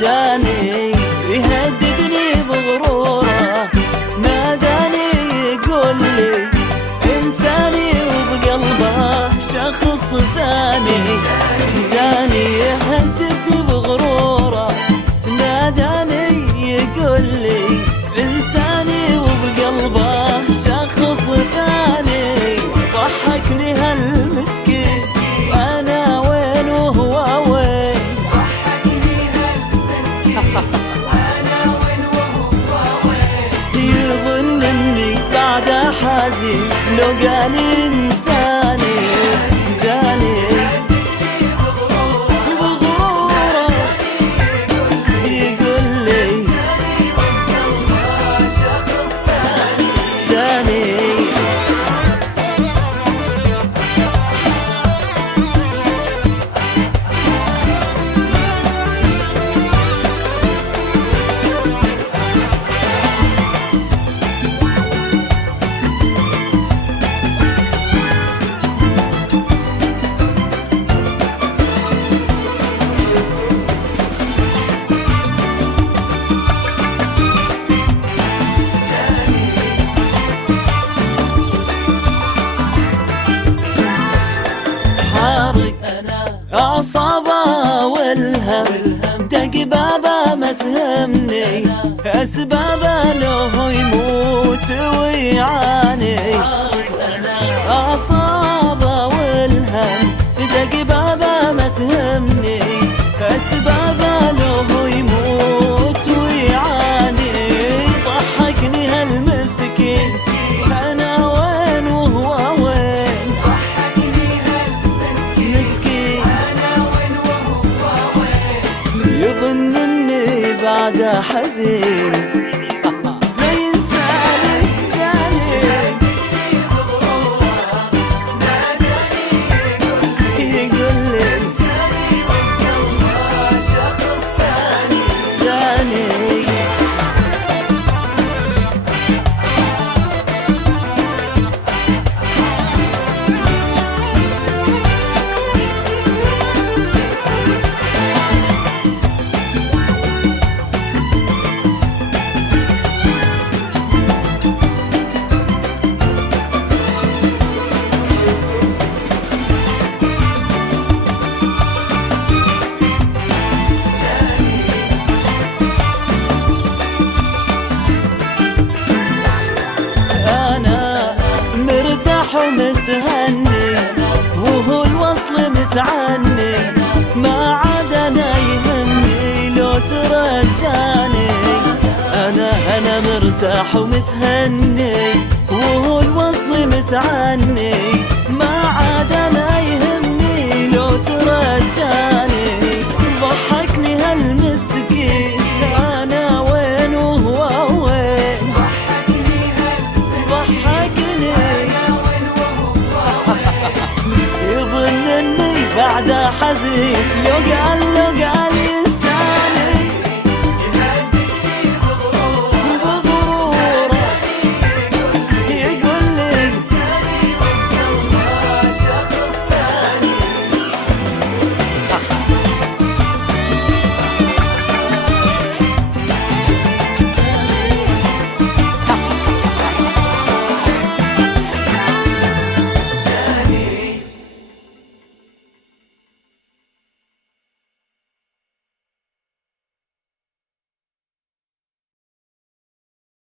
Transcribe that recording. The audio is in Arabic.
جاني يهددني بغروره، ناداني يقول لي إنساني وبقلبه شخص ثاني. جاني يهددني بغروره، ناداني يقول لي إنساني وبقلبه شخص ثاني. ضحكني هالمسكين، أنا وين وهو وين؟ يظن اني بعد حزين لو قال انساني. جاني بغروره يقول لي جاني. أعصابه والهم دق بابه ما تهمني، أسبابه له يموت ويعاني. أعصابه والهم دق بابه ما تهمني، أسبابه له يموت ويعاني. ضحكني هالمسكين، أنا وين وهو وين؟ مسكين يظن اني بعد حزين لا ينساني. جاني يقول لي جاني. ومتهني وهو الوصل متعني، ما عاد انا يهمني لو ترجاني. انا مرتاح ومتهني وهو الوصل متعني، ما عاد انا يهمني لو ترجاني. ضحكني هالمسكين، انا وين وهو وين؟ ضحكني يظن اني بعد حزين لو قال